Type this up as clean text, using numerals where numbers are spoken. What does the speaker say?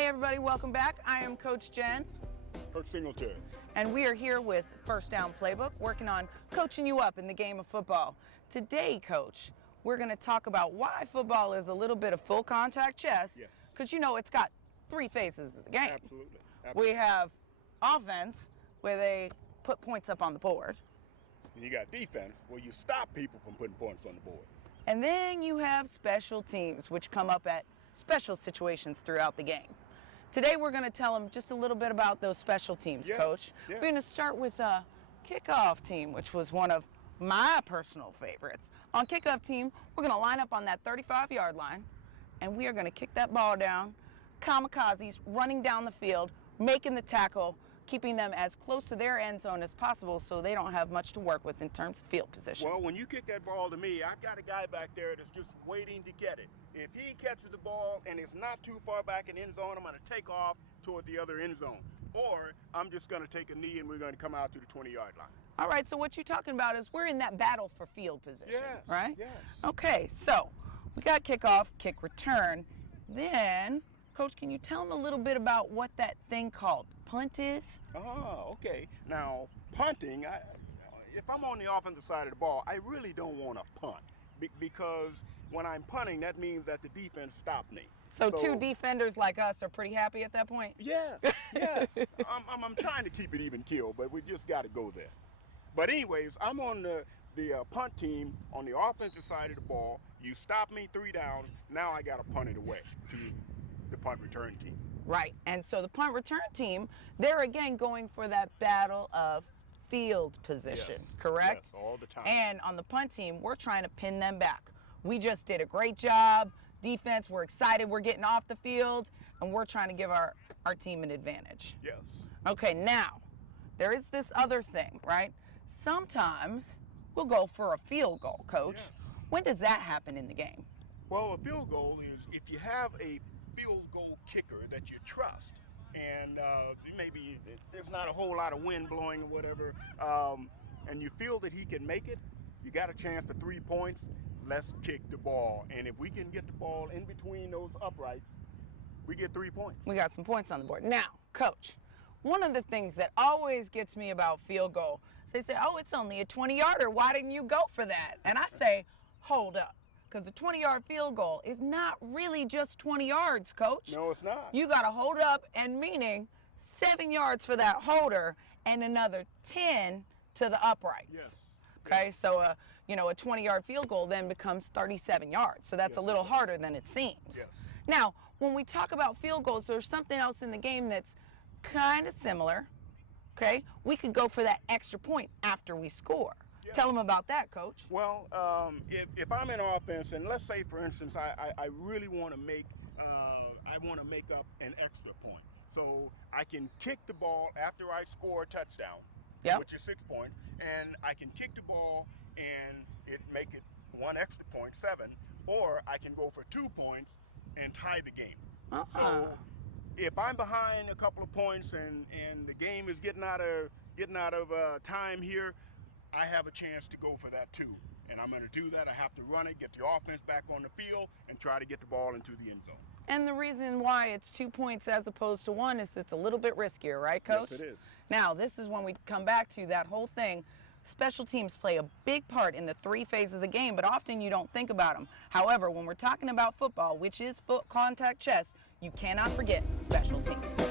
Hey everybody, welcome back. I am Coach Jen. Coach Singletary. And we are here with First Down Playbook, working on coaching you up in the game of football. Today, Coach, we're going to talk about why football is a little bit of full contact chess. Yes. Because you know it's got three phases of the game. Absolutely. We have offense, where they put points up on the board. And you got defense, where you stop people from putting points on the board. And then you have special teams, which come up at special situations throughout the game. Today we're going to tell them just a little bit about those special teams, Yes, Coach. yes. We're going to start with a kickoff team, which was one of my personal favorites. On kickoff team, we're going to line up on that 35-yard line, and we are going to kick that ball down, kamikazes running down the field, making the tackle, keeping them as close to their end zone as possible so they don't have much to work with in terms of field position. Well, when you kick that ball to me, I've got a guy back there that's just waiting to get it. If he catches the ball and it's not too far back in end zone, I'm going to take off toward the other end zone. Or I'm just going to take a knee and we're going to come out to the 20-yard line. All right, so what you're talking about is we're in that battle for field position, Yes, right? yes. Okay, so we got kickoff, kick return. Then, Coach, can you tell them a little bit about what that thing called punt is? Oh, okay. Now, punting, if I'm on the offensive side of the ball, I really don't want to punt because when I'm punting, that means that the defense stopped me. So two defenders like us are pretty happy at that point? Yes, yes. I'm trying to keep it even keel, but we just got to go there. But anyways, I'm on the punt team on the offensive side of the ball. You stop me 3 downs. Now I got to punt it away to the punt return team. Right, and so the punt return team, they're again going for that battle of field position, Yes, correct? yes, all the time. And on the punt team, we're trying to pin them back. We just did a great job. Defense, we're excited we're getting off the field, and we're trying to give our team an advantage. Yes. Okay, now, there is this other thing, right? Sometimes we'll go for a field goal, Coach. Yes. When does that happen in the game? Well, a field goal is if you have a field goal kicker that you trust, and maybe there's not a whole lot of wind blowing or whatever, and you feel that he can make it, you got a chance for 3 points, let's kick the ball. And if we can get the ball in between those uprights, we get 3 points. We got some points on the board. Now, Coach, one of the things that always gets me about field goal is they say, oh, it's only a 20-yarder. Why didn't you go for that? And I say, hold up. Because the 20-yard field goal is not really just 20 yards, Coach. No, it's not. You got to hold up, and meaning 7 yards for that holder and another 10 to the uprights. Yes. Okay, Yes. so a 20-yard field goal then becomes 37 yards. So that's Yes, a little it does. harder than it seems. Yes. Now, when we talk about field goals, there's something else in the game that's kind of similar. Okay, we could go for that extra point after we score. Yeah. Tell them about that, Coach. Well, if I'm in offense, and let's say, for instance, I really want to make up an extra point, so I can kick the ball after I score a touchdown, Yep. which is 6 points, and I can kick the ball and make it 1 extra point, 7, or I can go for 2 points and tie the game. So if I'm behind a couple of points and the game is getting out of time here, I have a chance to go for that too. And I'm going to do that. I have to run it, get the offense back on the field, and try to get the ball into the end zone. And the reason why it's 2 points as opposed to 1 is it's a little bit riskier, right, Coach? Yes, it is. Now, this is when we come back to that whole thing. Special teams play a big part in the 3 phases of the game, but often you don't think about them. However, when we're talking about football, which is foot contact chess, you cannot forget special teams.